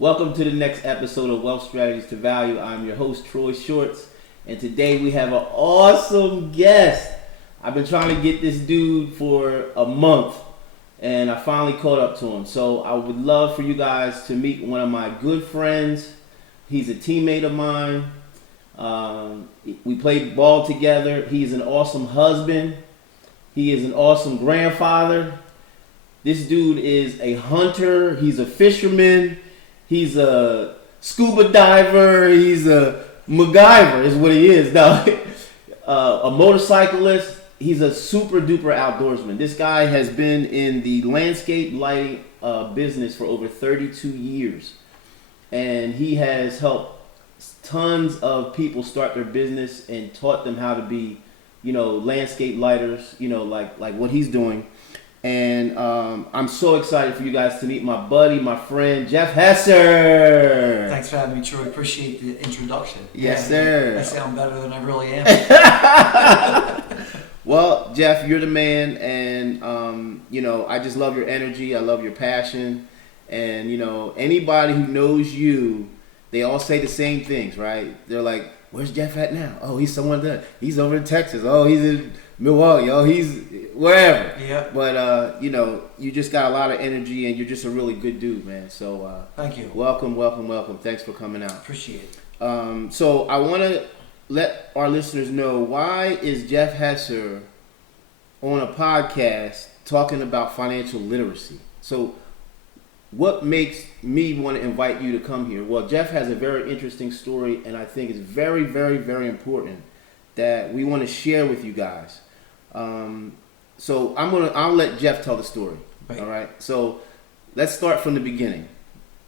Welcome to the next episode of Wealth Strategies to Value. I'm your host, Troy Shorts, and today we have an awesome guest. I've been trying to get this dude for a month, and I finally caught up to him. So I would love for you guys to meet one of my good friends. He's a teammate of mine. We played ball together. He's an awesome husband. He is an awesome grandfather. This dude is a hunter. He's a fisherman. He's a scuba diver. He's a MacGyver is what he is. Now, a motorcyclist. He's a super duper outdoorsman. This guy has been in the landscape lighting business for over 32 years. And he has helped tons of people start their business and taught them how to be, landscape lighters, like what he's doing. And I'm so excited for you guys to meet my buddy, my friend, Jeff Hesser. Thanks for having me, Troy. Appreciate the introduction. Yes, sir. I sound better than I really am. Well, Jeff, you're the man, and I just love your energy. I love your passion, and anybody who knows you, they all say the same things, right? They're like, "Where's Jeff at now? Oh, he's somewhere there. He's over in Texas. Oh, he's in Milwaukee. Oh, he's wherever." Yeah. But you just got a lot of energy, and you're just a really good dude, man. So thank you. Welcome. Thanks for coming out. Appreciate it. So I want to let our listeners know, why is Jeff Hesser on a podcast talking about financial literacy? So what makes me want to invite you to come here? Well, Jeff has a very interesting story, and I think it's very, very, very important that we want to share with you guys. So I'll let Jeff tell the story. Right. All right. So let's start from the beginning.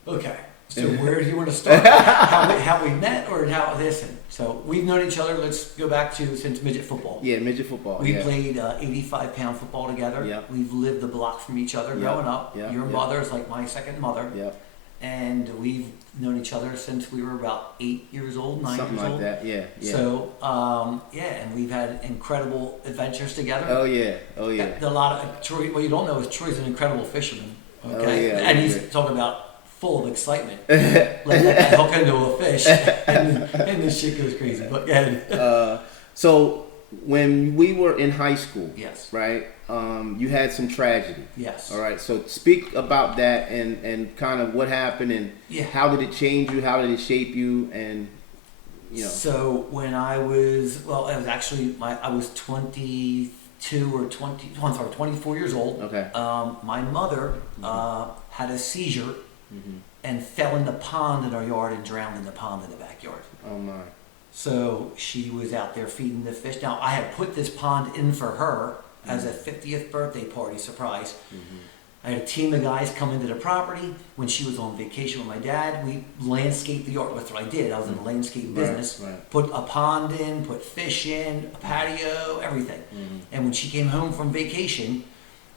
Okay. So where do you want to start? how we met, or how this? So we've known each other. Let's go back to since midget football. Yeah, midget football. We played 85-pound football together. Yep. We've lived a block from each other growing up. Yep. Your Yep. mother is like my second mother. Yep. And we've known each other since we were about 8 years old, 9 Something years like old. that. Yeah. So and we've had incredible adventures together. Oh yeah. A lot of Troy. What you don't know is Troy's an incredible fisherman. Okay, Oh, yeah, and he's talking about full of excitement. Let that hook into a fish, and this shit goes crazy. But go ahead. So when we were in high school, Yes. right? You had some tragedy. Yes. All right. So speak about that and kind of what happened and how did it change you? How did it shape you? And So when I was I was 24 years old. Okay. My mother had a seizure and fell in the pond in our yard and drowned in the pond in the backyard. Oh my. So she was out there feeding the fish. Now I had put this pond in for her as a 50th birthday party surprise. I had a team of guys come into the property when she was on vacation with my dad. We landscaped the yard. That's what I did. I was in the landscape business. Right. Put a pond in, put fish in, a patio, everything. And when she came home from vacation,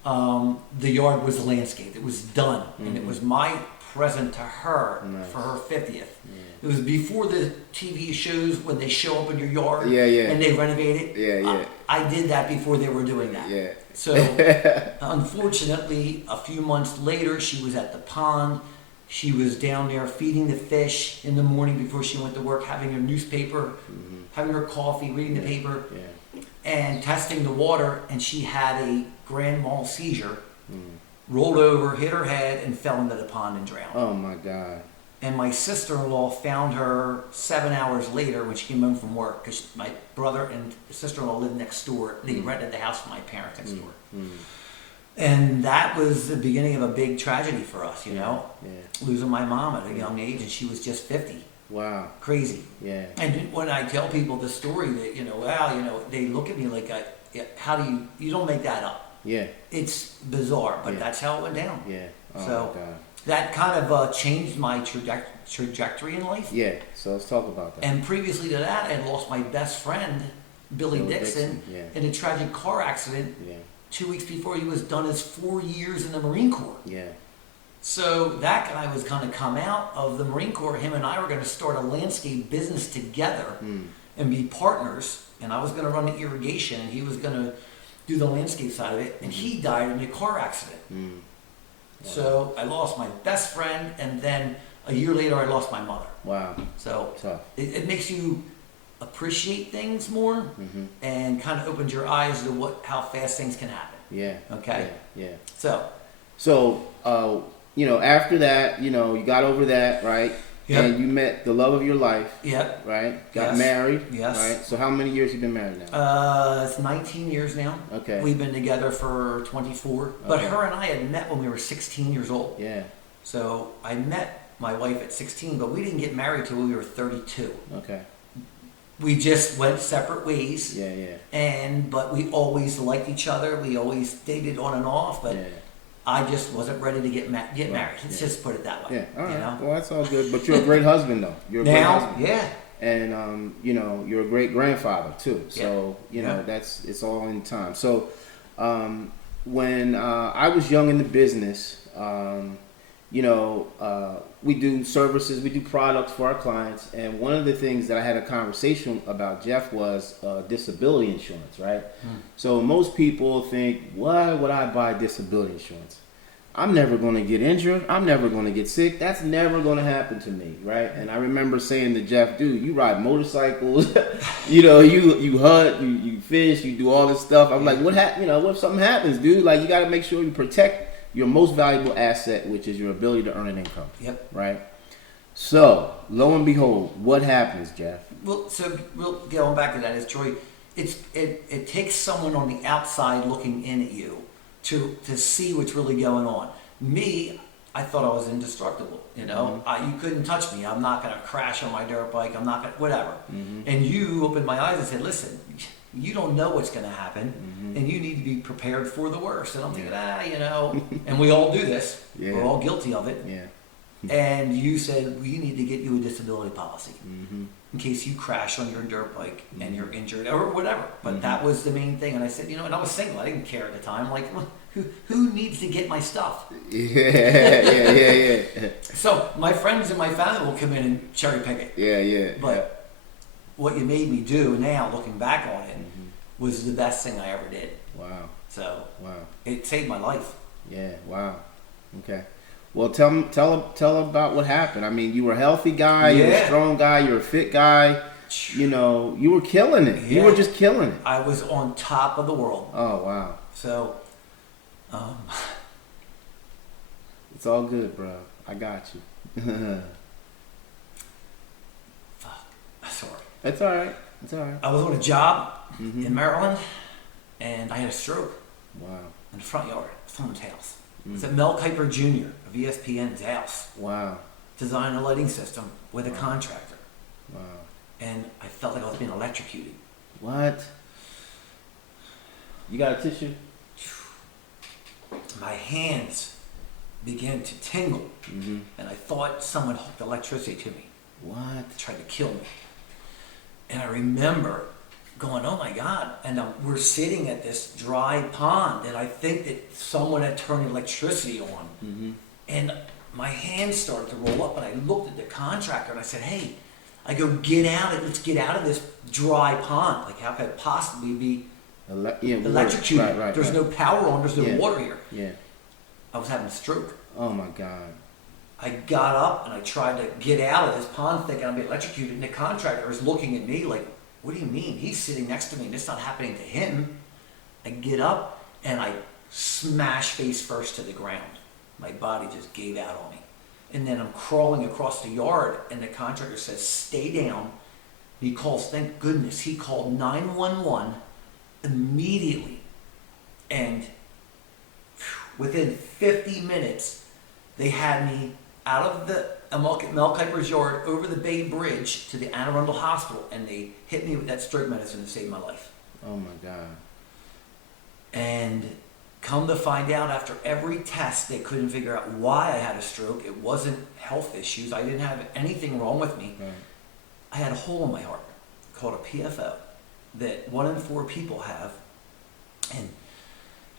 the yard was landscaped. It was done. And it was my present to her for her 50th. It was before the TV shows when they show up in your yard and they renovate it. I did that before they were doing that. Yeah. So, unfortunately, a few months later, she was at the pond. She was down there feeding the fish in the morning before she went to work, having her newspaper, having her coffee, reading the paper, and testing the water. And she had a grand mal seizure, rolled over, hit her head, and fell into the pond and drowned. Oh my God. And my sister-in-law found her 7 hours later when she came home from work, because my brother and sister-in-law lived next door. They rented the house from my parents next door. And that was the beginning of a big tragedy for us, losing my mom at a young age, and she was just 50. Wow. Crazy. Yeah. And when I tell people the story, that they look at me like, how do you don't make that up. Yeah. It's bizarre, but that's how it went down. Yeah. Oh So my God. that kind of changed my trajectory in life. Yeah, so let's talk about that. And previously to that, I had lost my best friend, Billy Dixon, in a tragic car accident 2 weeks before he was done his 4 years in the Marine Corps. Yeah. So that guy was going to come out of the Marine Corps. Him and I were going to start a landscape business together and be partners. And I was going to run the irrigation, and he was going to do the landscape side of it. And he died in a car accident. So I lost my best friend, and then A year later, I lost my mother. Wow. So Tough. it makes you appreciate things more and kind of opens your eyes to how fast things can happen. Yeah. Okay. Yeah. So, after that, you got over that, right? Yep. And you met the love of your life. Yep. Right? Got Yes. married. Yes. Right? So how many years you been married now? It's 19 years now. Okay. We've been together for 24. But Okay. her and I had met when we were 16 years old. Yeah. So I met my wife at 16, but we didn't get married till we were 32. Okay. We just went separate ways. Yeah. But we always liked each other. We always dated on and off. But Yeah. I just wasn't ready to get married. Let's Yeah. just put it that way. Yeah. All right. You know? Well, that's all good. But you're a great husband, though. You're a great Now, husband. yeah. And you're a great grandfather too. So it's all in time. So when I was young in the business, we do services, we do products for our clients, and one of the things that I had a conversation about, Jeff, was disability insurance, right? So most people think, why would I buy disability insurance? I'm never going to get injured. I'm never going to get sick. That's never going to happen to me, right? And I remember saying to Jeff, dude, you ride motorcycles, you hunt, you fish, you do all this stuff. I'm like, what if something happens, dude? Like, you got to make sure you protect your most valuable asset, which is your ability to earn an income. Yep. Right? So, lo and behold, what happens, Jeff? Well, so going back to that is, Troy, it takes someone on the outside looking in at you to see what's really going on. Me, I thought I was indestructible. You couldn't touch me. I'm not going to crash on my dirt bike. I'm not going to, whatever. And you opened my eyes and said, listen, you don't know what's going to happen, and you need to be prepared for the worst. And I'm thinking, and we all do this. Yeah. We're all guilty of it. Yeah. And you said, we need to get you a disability policy in case you crash on your dirt bike and you're injured or whatever. But that was the main thing. And I said, and I was single. I didn't care at the time. Like, who needs to get my stuff? Yeah. So my friends and my family will come in and cherry pick it. Yeah. But what you made me do now, looking back on it, was the best thing I ever did. Wow. So Wow. it saved my life. Yeah. Wow. Okay. Well, tell about what happened. I mean, you were a healthy guy, you were a strong guy, you were a fit guy. You were killing it. Yeah. You were just killing it. I was on top of the world. Oh, wow. So, it's all good, bro. I got you. Fuck. Sorry. It's all right. It's all right. I was on a job in Maryland, and I had a stroke. Wow. In the front yard of someone's house. It's at Mel Kiper Jr. of ESPN's house. Wow. Designing a lighting system with a contractor. Wow. And I felt like I was being electrocuted. What? You got a tissue? My hands began to tingle. And I thought someone hooked electricity to me. What? Tried to kill me. And I remember going, oh my God. And we're sitting at this dry pond, and I think that someone had turned electricity on. And my hands started to roll up, and I looked at the contractor and I said, hey, let's get out of this dry pond. Like, how could it possibly be electrocuted? Right, there's no power on, there's no water here. Yeah. I was having a stroke. Oh my God. I got up and I tried to get out of this pond thinking I'd be electrocuted, and the contractor is looking at me like, what do you mean? He's sitting next to me and it's not happening to him. I get up and I smash face first to the ground. My body just gave out on me. And then I'm crawling across the yard, and the contractor says, stay down. He calls, thank goodness, he called 911 immediately. And within 50 minutes, they had me out of the Mel Kiper's yard over the Bay Bridge to the Anne Arundel Hospital, and they hit me with that stroke medicine to save my life. Oh my God. And come to find out, after every test, they couldn't figure out why I had a stroke. It wasn't health issues. I didn't have anything wrong with me. Right. I had a hole in my heart called a PFO that 1 in 4 people have. And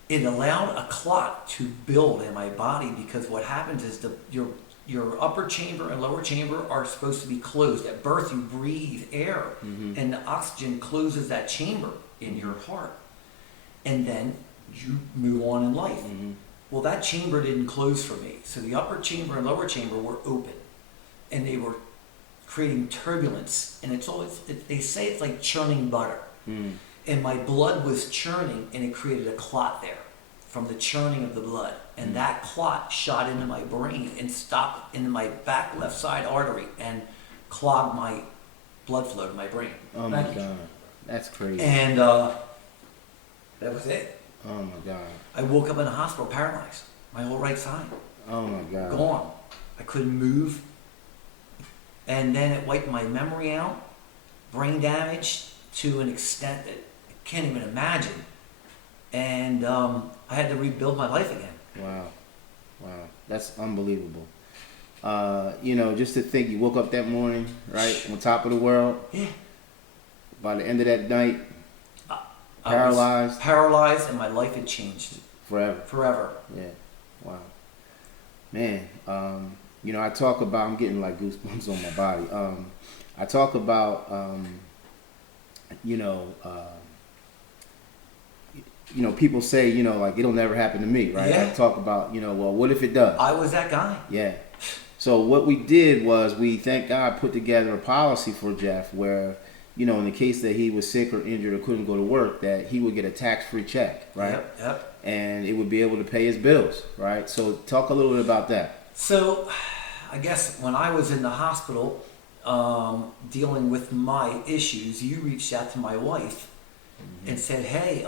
it allowed a clot to build in my body, because what happens is your upper chamber and lower chamber are supposed to be closed. At birth, you breathe air, and the oxygen closes that chamber in your heart. And then you move on in life. Well, that chamber didn't close for me. So the upper chamber and lower chamber were open. and they were creating turbulence, and it's always, they say it's like churning butter. And my blood was churning, and it created a clot there from the churning of the blood. And that clot shot into my brain and stopped in my back left side artery and clogged my blood flow to my brain. Oh my God. That's crazy. And that was it. Oh my God. I woke up in the hospital paralyzed. My whole right side. Oh my God. Gone. I couldn't move. And then it wiped my memory out, brain damage to an extent that I can't even imagine. And I had to rebuild my life again. Wow. Wow. That's unbelievable. You know, just to think you woke up that morning, right, on top of the world. Yeah. By the end of that night, I was paralyzed, and my life had changed. Forever. Forever. Yeah. Wow. Man, you know, I talk about, I'm getting like goosebumps on my body. I talk about, you know, people say, you know, like it'll never happen to me, right? Yeah. I talk about, you know, well, what if it does? I was that guy. Yeah. So what we did was we, thank God, put together a policy for Jeff where, you know, in the case that he was sick or injured or couldn't go to work, that he would get a tax-free check, right? Yep. And it would be able to pay his bills, right? So talk a little bit about that. So I guess when I was in the hospital dealing with my issues, you reached out to my wife and said, hey,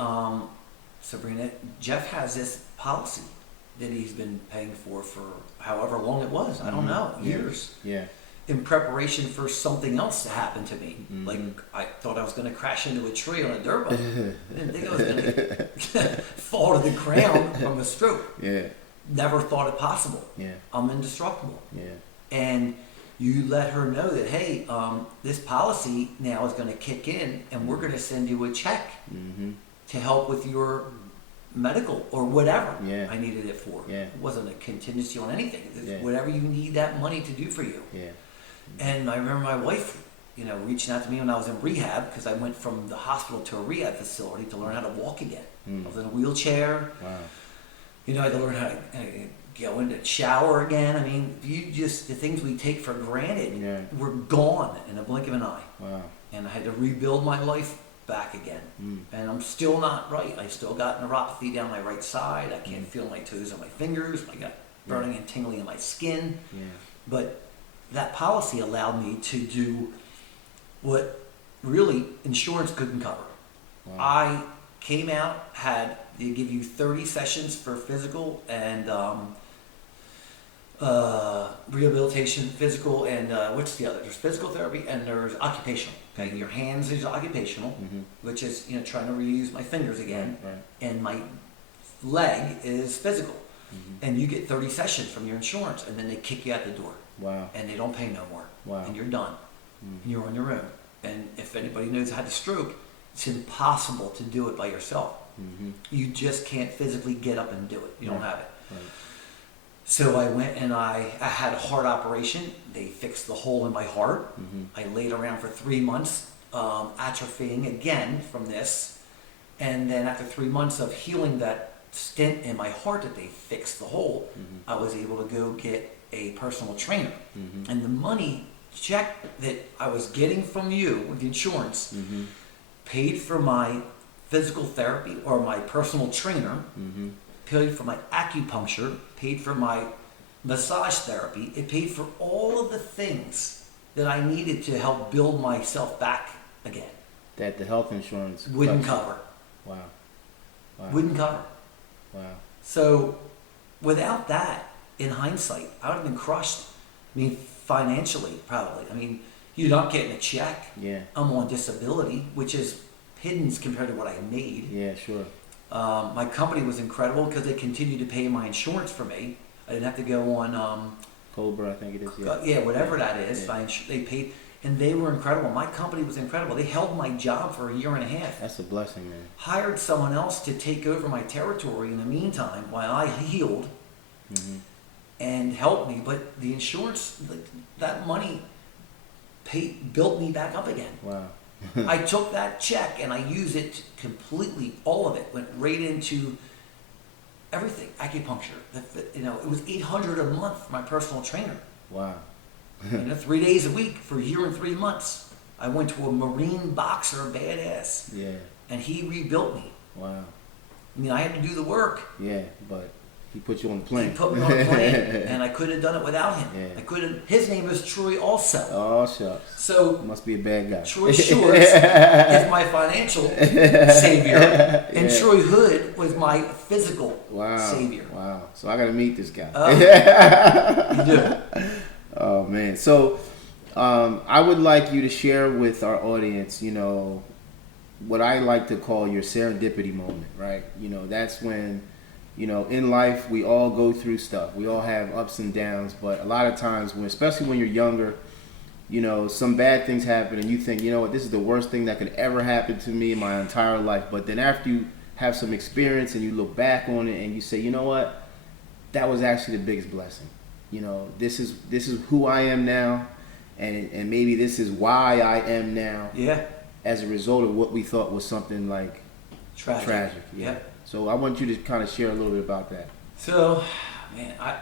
Sabrina, Jeff has this policy that he's been paying for however long it was. I don't know, years. Yeah. In preparation for something else to happen to me. Like, I thought I was going to crash into a tree on a dirt bike. I didn't think I was going to fall to the ground from a stroke. Yeah. Never thought it possible. Yeah. I'm indestructible. Yeah. And you let her know that, hey, this policy now is going to kick in, and we're going to send you a check to help with your medical or whatever I needed it for. Yeah. It wasn't a contingency on anything. Yeah. Whatever you need that money to do for you. Yeah. And I remember my wife, you know, reaching out to me when I was in rehab, because I went from the hospital to a rehab facility to learn how to walk again. I was in a wheelchair. Wow. You know, I had to learn how to go into the shower again. I mean, the things we take for granted were gone in a blink of an eye. Wow. And I had to rebuild my life back again. And I'm still not right. I still got neuropathy down my right side. I can't feel my toes and my fingers. I got burning and tingling in my skin. Yeah. But that policy allowed me to do what really insurance couldn't cover. Wow. I came out, they give you 30 sessions for physical and rehabilitation, physical, and what's the other? There's physical therapy and there's occupational. Okay, your hands is occupational, which is, you know, trying to reuse my fingers again, and my leg is physical. And you get 30 sessions from your insurance, and then they kick you out the door. Wow. And they don't pay no more. Wow. And you're done. And you're on your own. And if anybody knows how to stroke, it's impossible to do it by yourself. You just can't physically get up and do it. You don't have it. Right. So I went and I had a heart operation. They fixed the hole in my heart. I laid around for 3 months, atrophying again from this. And then after 3 months of healing that stent in my heart that they fixed the hole, I was able to go get a personal trainer. And the money check that I was getting from you with the insurance paid for my physical therapy or my personal trainer, paid for my acupuncture, paid for my massage therapy. It paid for all of the things that I needed to help build myself back again. That the health insurance wouldn't cover. Wow. Wow. Wouldn't cover. Wow. So without that, in hindsight, I would have been crushed. I mean, financially, probably. I mean, you're not getting a check. Yeah. I'm on disability, which is pittance compared to what I made. Yeah, sure. My company was incredible because they continued to pay my insurance for me. I didn't have to go on Cobra, I think it is. yeah, whatever that is. Yeah. They paid, and they were incredible. My company was incredible. They held my job for 1.5 years. That's a blessing, man. Hired someone else to take over my territory in the meantime while I healed and helped me. But the insurance, that money built me back up again. Wow. I took that check and I used it completely. All of it went right into everything. Acupuncture. You know, it was $800 a month for my personal trainer. Wow. You know, 3 days a week for a year and 3 months. I went to a Marine boxer, badass. Yeah. And he rebuilt me. Wow. I mean, I had to do the work. Yeah, but he put you on the plane. He put me on a plane, and I couldn't have done it without him. Yeah. I couldn't. His name is Troy also. Oh, shucks. So Must be a bad guy. Troy Shorts is my financial savior, and Troy Hood was my physical savior. Wow. So I got to meet this guy. You do. Oh, man. So I would like you to share with our audience, you know, what I like to call your serendipity moment, right? You know, that's when, you know, in life we all go through stuff. We all have ups and downs, but a lot of times, especially when you're younger, you know, some bad things happen and you think, you know what, this is the worst thing that could ever happen to me in my entire life. But then after you have some experience and you look back on it and you say, you know what, that was actually the biggest blessing. You know, this is who I am now, and maybe this is why I am now. Yeah. As a result of what we thought was something like tragic. Yeah. Yep. So I want you to kind of share a little bit about that. So, man, I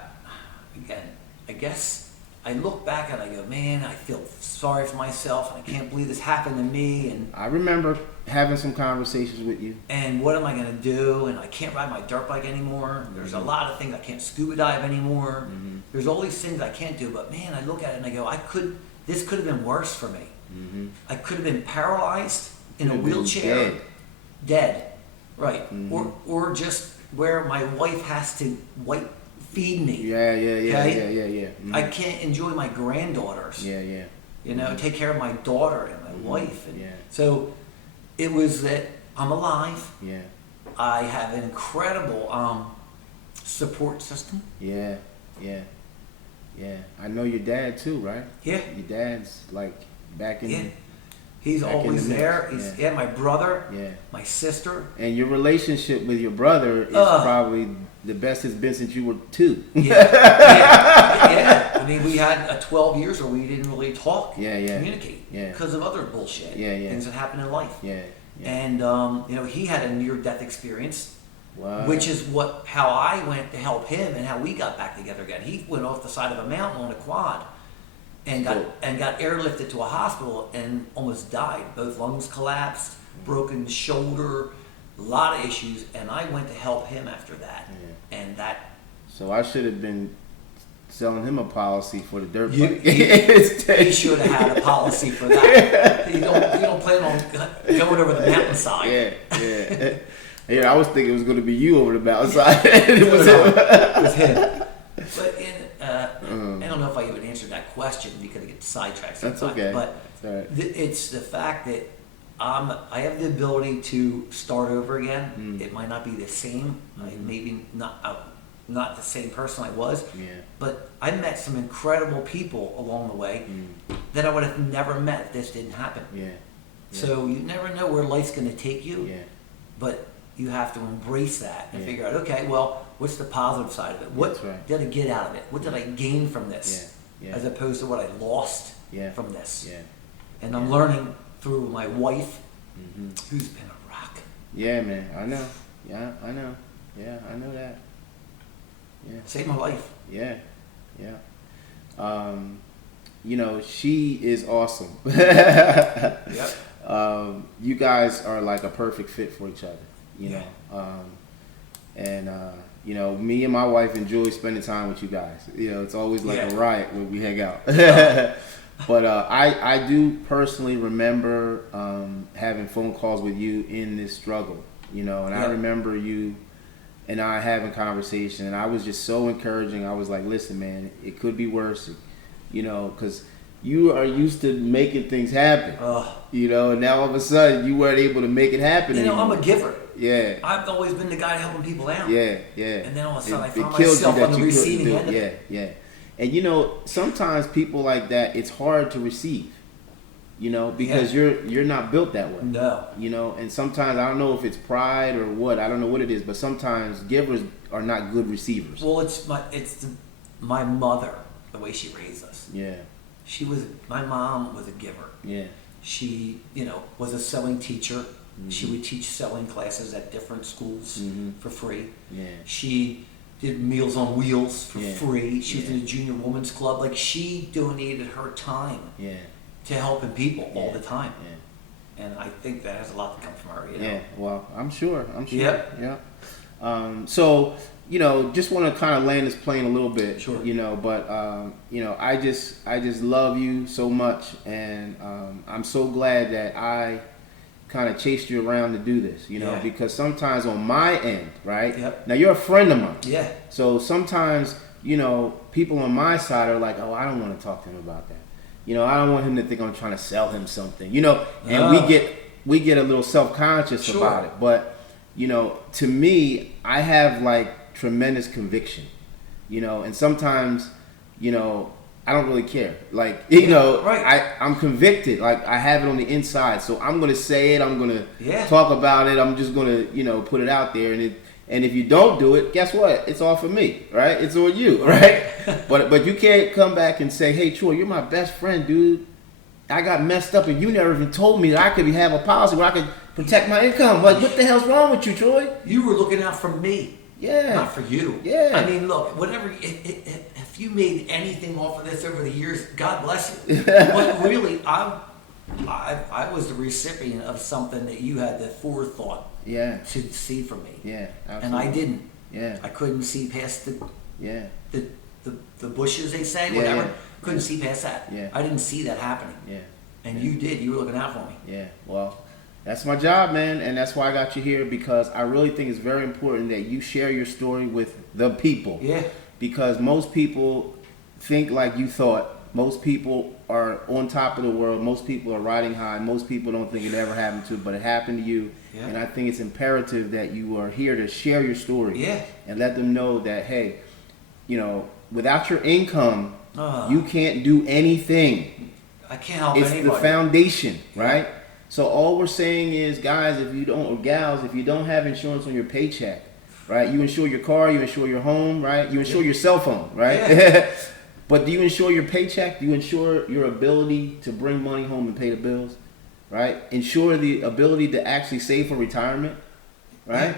guess I look back and I go, man, I feel sorry for myself, and I can't believe this happened to me. And I remember having some conversations with you. And what am I going to do? And I can't ride my dirt bike anymore. There's a lot of things. I can't scuba dive anymore. Mm-hmm. There's all these things I can't do. But man, I look at it and I go, this could have been worse for me. Mm-hmm. I could have been paralyzed in a wheelchair, dead, right? Mm-hmm. Or just where my wife has to feed me. Yeah. Mm-hmm. I can't enjoy my granddaughters. Yeah. You know, take care of my daughter and my wife. And yeah. So it was that I'm alive. Yeah. I have an incredible support system. Yeah. I know your dad too, right? Yeah. Your dad's like back in. Yeah. He's always there. He's my brother. Yeah. My sister. And your relationship with your brother is probably the best it's been since you were 2. Yeah. I mean, we had 12 years where we didn't really talk, communicate, because of other bullshit, things that happen in life. Yeah. And you know, he had a near-death experience. Wow. Which is how I went to help him and how we got back together again. He went off the side of a mountain on a quad and got airlifted to a hospital and almost died. Both lungs collapsed, broken shoulder, a lot of issues, and I went to help him after that. Yeah. And that. So I should have been selling him a policy for the dirt bike. He should have had a policy for that. You don't plan on going over the mountainside. Yeah. Yeah, I was thinking it was going to be you over the mountainside. It was him. But I don't know if I even answered that question because I get sidetracked sometimes. That's okay. But right. It's the fact that I have the ability to start over again. It might not be the same. Maybe not the same person I was. Yeah. But I met some incredible people along the way that I would have never met if this didn't happen. Yeah. So you never know where life's going to take you. Yeah. But you have to embrace that and figure out, okay, well, what's the positive side of it? What did I get out of it? What did I gain from this? Yeah. As opposed to what I lost from this. Yeah. And I'm learning through my wife, who's been a rock. Yeah, man. I know. Yeah, I know. Yeah, I know that. Yeah. Saved my life. Yeah. You know, she is awesome. Yep. You guys are like a perfect fit for each other, you know. You know, me and my wife enjoy spending time with you guys. You know, it's always like a riot when we hang out. But I do personally remember having phone calls with you in this struggle, you know, and I remember you and I having conversation, and I was just so encouraging. I was like, listen, man, it could be worse, you know, because you are used to making things happen, you know, and now all of a sudden you weren't able to make it happen anymore. I'm a giver. Yeah. I've always been the guy helping people out. Yeah. And then all of a sudden I found myself on the receiving end of it. Yeah. And you know, sometimes people like that, it's hard to receive, you know, because you're not built that way. No. You know, and sometimes, I don't know if it's pride or what, I don't know what it is, but sometimes givers are not good receivers. Well, my mother, the way she raised us. Yeah. My mom was a giver. Yeah. She, you know, was a sewing teacher. She would teach sewing classes at different schools for free. Yeah. She did Meals on Wheels for Yeah. free. She was Yeah. in a junior women's club. Like, she donated her time Yeah. to helping people all Yeah. the time. Yeah. And I think that has a lot to come from her, you know? Yeah. Well, I'm sure. Yep. Yeah. So, just want to kind of land this plane a little bit. Sure. But I just love you so much, and I'm so glad that I kind of chased you around to do this. Yeah. Because sometimes on my end, right? Yep. Now you're a friend of mine. Yeah. So sometimes, people on my side are like, oh, I don't want to talk to him about that. I don't want him to think I'm trying to sell him something. And we get a little self-conscious Sure. about it. But, to me, I have like tremendous conviction, and sometimes, I don't really care. Like, right. I'm convicted. Like, I have it on the inside. So I'm going to say it. I'm going to talk about it. I'm just going to, put it out there. And if you don't do it, guess what? It's all for me, right? It's on you, right? but you can't come back and say, hey, Troy, you're my best friend, dude. I got messed up and you never even told me that I could have a policy where I could protect my income. Like, what the hell's wrong with you, Troy? You were looking out for me. Yeah. Not for you. Yeah. I mean, look, whatever, if you made anything off of this over the years, God bless you. But really, I was the recipient of something that you had the forethought to see from me. Yeah, absolutely. And I didn't. Yeah. I couldn't see past the bushes, they say, Yeah, whatever. yeah. Couldn't see past that. Yeah. I didn't see that happening. Yeah. And you did. You were looking out for me. Yeah. Well, that's my job, man, and that's why I got you here, because I really think it's very important that you share your story with the people. Yeah. Because most people think like you thought. Most people are on top of the world. Most people are riding high. Most people don't think it ever happened to, but it happened to you. Yeah. And I think it's imperative that you are here to share your story. Yeah. And let them know that, hey, without your income, you can't do anything. I can't help It's anybody. the foundation, right? So all we're saying is, guys, if you don't, or gals, if you don't have insurance on your paycheck, right? You insure your car, you insure your home, right? You insure your cell phone, right? Yeah. But do you insure your paycheck? Do you insure your ability to bring money home and pay the bills, right? Insure the ability to actually save for retirement, right?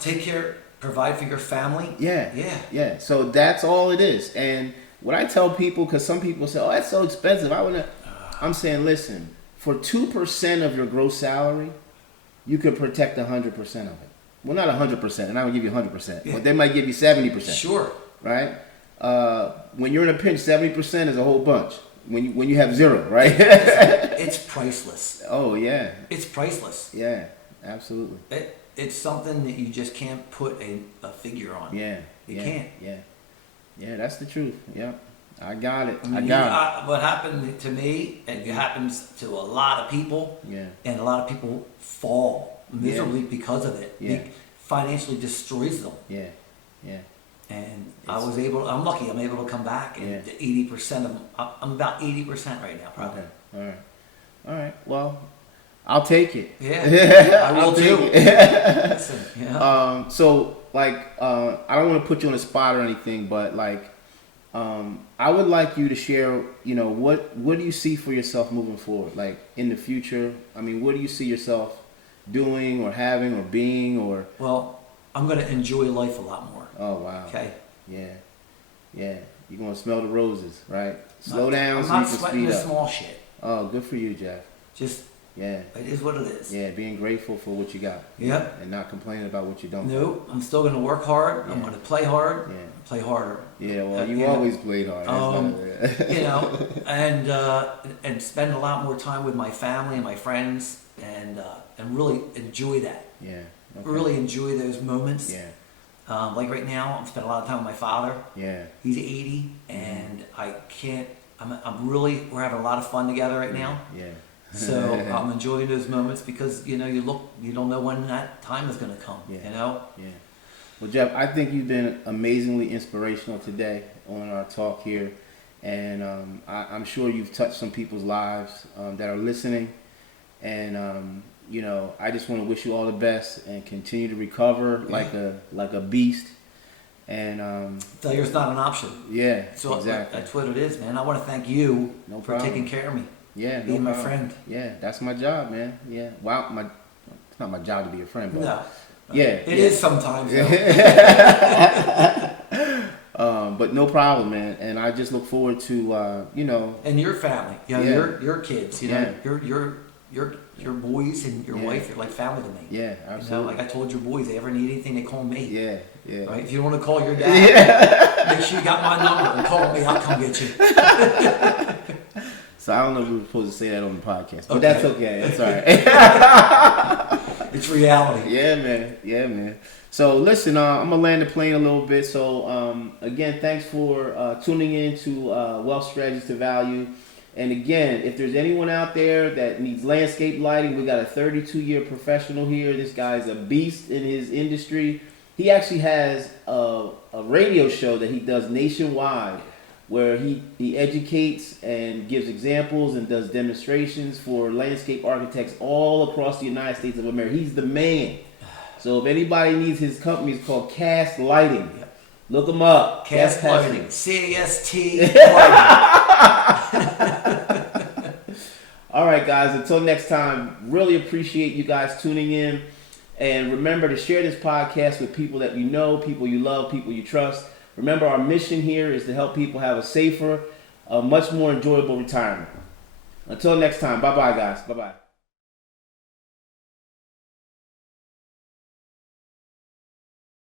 Take care, provide for your family. Yeah. Yeah. Yeah. So that's all it is. And what I tell people, because some people say, oh, that's so expensive. I'm saying, listen, for 2% of your gross salary, you could protect 100% of it. Well, not 100%, and I would give you 100%, but they might give you 70%. Sure. Right? When you're in a pinch, 70% is a whole bunch. When you have zero, right? It's priceless. Oh yeah. It's priceless. Yeah, absolutely. It's something that you just can't put a figure on. Yeah. You can't. Yeah, that's the truth. Yeah. I got it. I mean, what happened to me, and it happens to a lot of people, and a lot of people fall miserably because of it. Yeah. It financially destroys them. Yeah. And I'm lucky, I'm able to come back, and 80% of them, I'm about 80% right now, probably. Okay. All right. Well, I'll take it. Yeah, I will too. Listen, yeah. So, like, I don't want to put you on the spot or anything, but like, I would like you to share, what do you see for yourself moving forward? Like, in the future, I mean, what do you see yourself doing or having or being or? Well, I'm going to enjoy life a lot more. Oh, wow. Okay. Yeah. You're going to smell the roses, right? Slow down so I'm you not can sweating speed the up. small shit. Oh, good for you, Jeff. Just, Yeah. it is what it is. Yeah, being grateful for what you got. Yep. And not complaining about what you don't. Nope, I'm still going to work hard. I'm Yeah. going to play hard. Yeah. Play harder. Yeah, well, you always played hard. And spend a lot more time with my family and my friends, and really enjoy that. Yeah. Okay. Really enjoy those moments. Yeah. Like right now, I'm spending a lot of time with my father. Yeah. He's 80, and I can't. We're having a lot of fun together right now. Yeah. So I'm enjoying those moments because you don't know when that time is going to come. Yeah. Yeah. Well, Jeff, I think you've been amazingly inspirational today on our talk here, and I'm sure you've touched some people's lives that are listening, and I just want to wish you all the best and continue to recover like a beast. And Failure's not an option. Yeah, So exactly. that's what it is, man. I want to thank you No for problem. taking care of me. Yeah, being no my problem. friend. Yeah, that's my job, man. Yeah, wow, it's not my job to be a friend, but No. yeah, It is sometimes. Though. but no problem, man. And I just look forward to, you know. And your family, you know, your kids, you know, your boys and your wife, you're like family to me. Yeah, absolutely. You know, like I told your boys, they ever need anything, they call me. Yeah, yeah. Right? If you want to call your dad, make sure you got my number and call me. I'll come get you. So I don't know if we were supposed to say that on the podcast, but that's okay. That's all right. It's reality. Yeah, man. Yeah, man. So listen, I'm gonna land the plane a little bit. So again, thanks for tuning in to Wealth Strategies to Value. And again, if there's anyone out there that needs landscape lighting, we got a 32-year professional here. This guy's a beast in his industry. He actually has a radio show that he does nationwide, where he educates and gives examples and does demonstrations for landscape architects all across the United States of America. He's the man. So if anybody needs his company, it's called Cast Lighting. Look him up. Cast Lighting. C-A-S-T Lighting. All right, guys. Until next time, really appreciate you guys tuning in. And remember to share this podcast with people that you know, people you love, people you trust. Remember, our mission here is to help people have a safer, much more enjoyable retirement. Until next time, bye-bye, guys. Bye-bye.